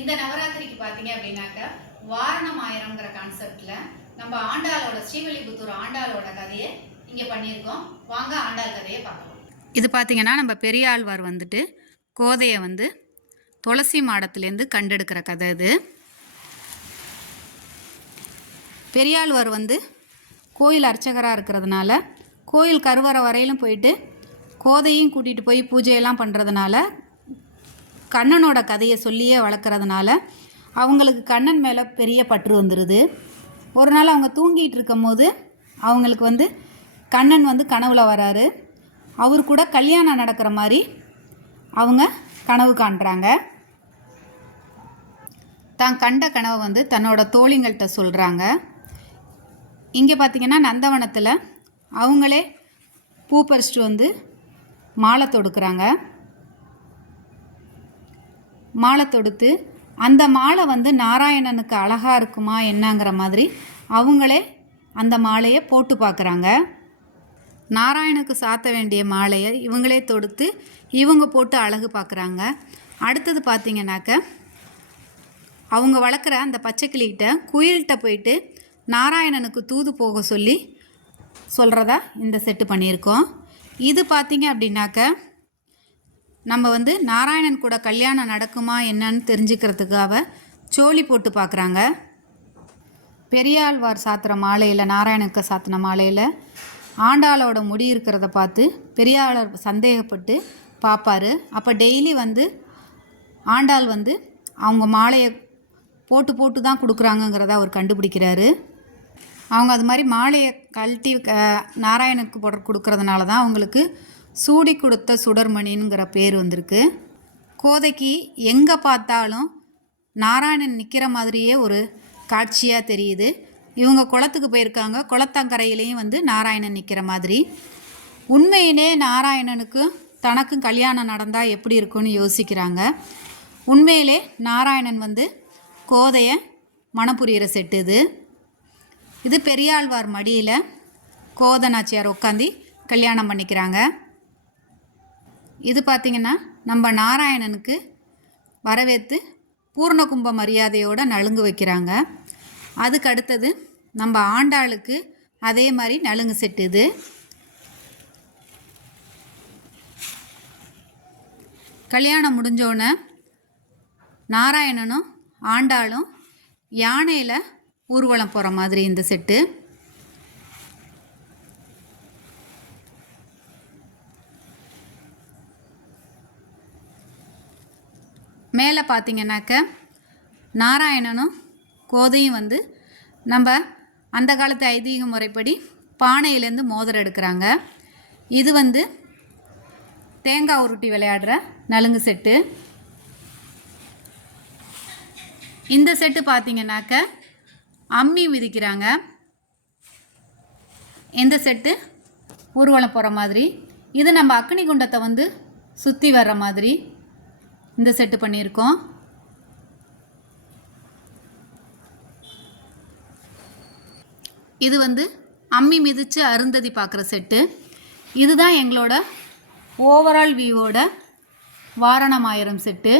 இந்த நவராத்திரிக்கு பார்த்தீங்க அப்படின்னாக்கா வாரணம் ஆயிரம்ங்கிற கான்செப்ட்ல நம்ம ஆண்டாளோட ஸ்ரீவில்லிபுத்தூர் ஆண்டாளோட கதையை இங்கே பண்ணியிருக்கோம். வாங்க ஆண்டாள் கதையை பார்க்கலாம். இது பார்த்தீங்கன்னா நம்ம பெரியாழ்வார் வந்துட்டு கோதையை வந்து துளசி மாடத்துலேருந்து கண்டெடுக்கிற கதை இது. பெரியாழ்வார் வந்து கோயில் அர்ச்சகராக இருக்கிறதுனால கோயில் கருவறை வரையிலும் போயிட்டு கோதையும் கூட்டிகிட்டு போய் பூஜையெல்லாம் பண்ணுறதுனால கண்ணனோட கதையை சொல்லியே வளர்க்குறதுனால அவங்களுக்கு கண்ணன் மேலே பெரிய பற்று வந்துடுது. ஒரு நாள் அவங்க தூங்கிட்டு இருக்கும் போது அவங்களுக்கு வந்து கண்ணன் வந்து கனவுல வராரு. அவர் கூட கல்யாணம் நடக்கிற மாதிரி அவங்க கனவு காண்றாங்க. தான் கண்ட கனவை வந்து தன்னோட தோழிங்கள்கிட்ட சொல்கிறாங்க. இங்கே பார்த்திங்கன்னா நந்தவனத்தில் அவங்களே பூ பறிச்சிட்டு வந்து மாலை தொடுக்கிறாங்க. மாலை தொடுத்து அந்த மாலை வந்து நாராயணனுக்கு அழகாக இருக்குமா என்னங்கிற மாதிரி அவங்களே அந்த மாலையை போட்டு பார்க்குறாங்க. நாராயணுக்கு சாத்த வேண்டிய மாலையை இவங்களே தொடுத்து இவங்க போட்டு அழகு பார்க்குறாங்க. அடுத்தது பார்த்திங்கனாக்க அவங்க வளர்க்குற அந்த பச்சைக்கிளிகிட்ட குயில்கிட்ட போயிட்டு நாராயணனுக்கு தூது போக சொல்லி சொல்கிறதா இந்த செட்டு பண்ணியிருக்கோம். இது பார்த்திங்க அப்படின்னாக்க நம்ம வந்து நாராயணன் கூட கல்யாணம் நடக்குமா என்னன்னு தெரிஞ்சுக்கிறதுக்காக சோழி போட்டு பார்க்குறாங்க. பெரியாழ்வார் சாத்துற மாலையில் நாராயணனுக்கு சாத்தின மாலையில் ஆண்டாளோட முடி இருக்கிறத பார்த்து பெரியாழ்வார் சந்தேகப்பட்டு பார்ப்பார். அப்போ டெய்லி வந்து ஆண்டாள் வந்து அவங்க மாலையை போட்டு போட்டு தான் கொடுக்குறாங்கங்கிறத அவர் கண்டுபிடிக்கிறாரு. அவங்க அது மாதிரி மாலையை கழட்டி நாராயணனுக்கு போட கொடுக்கறதுனால தான் அவங்களுக்கு சூடி கொடுத்த சுடர்மணிங்கிற பேர் வந்திருக்கு. கோதைக்கு எங்கே பார்த்தாலும் நாராயணன் நிற்கிற மாதிரியே ஒரு காட்சியாக தெரியுது. இவங்க குளத்துக்கு போயிருக்காங்க. குளத்தங்கரையிலையும் வந்து நாராயணன் நிற்கிற மாதிரி. உண்மையிலே நாராயணனுக்கு தனக்கும் கல்யாணம் நடந்தால் எப்படி இருக்குன்னு யோசிக்கிறாங்க. உண்மையிலே நாராயணன் வந்து கோதையை மணப்புரியிற செட்டு இது. இது பெரியாழ்வார் மடியில் கோதை நாச்சியார் உட்காந்து கல்யாணம் பண்ணிக்கிறாங்க. இது பார்த்திங்கன்னா நம்ம நாராயணனுக்கு வரவேற்று பூர்ண கும்ப மரியாதையோடு நலுங்கு வைக்கிறாங்க. அதுக்கு அடுத்தது நம்ம ஆண்டாளுக்கு அதே மாதிரி நலுங்கு செட்டு இது. கல்யாணம் முடிஞ்சோன்னே நாராயணனும் ஆண்டாளும் யானையில் ஊர்வலம் போகிற மாதிரி இந்த செட்டு. மேலே பார்த்திங்கனாக்க நாராயணனும் கோதையும் வந்து நம்ம அந்த காலத்து ஐதீக முறைப்படி பானையிலேருந்து மோதிரம் எடுக்கிறாங்க. இது வந்து தேங்காய் உருட்டி விளையாடுற நலுங்கு செட்டு. இந்த செட்டு பார்த்திங்கனாக்க அம்மி மிதிக்கிறாங்க. இந்த செட்டு ஊர்வலம் போகிற மாதிரி. இது நம்ம அக்னி குண்டத்தை வந்து சுற்றி வர்ற மாதிரி இந்த செட்டு பண்ணியிருக்கோம். இது வந்து அம்மி மிதித்து அருந்ததி பார்க்குற செட்டு. இதுதான் எங்களோட ஓவரால் வியூவோட வாரணம் ஆயிரம் செட்டு.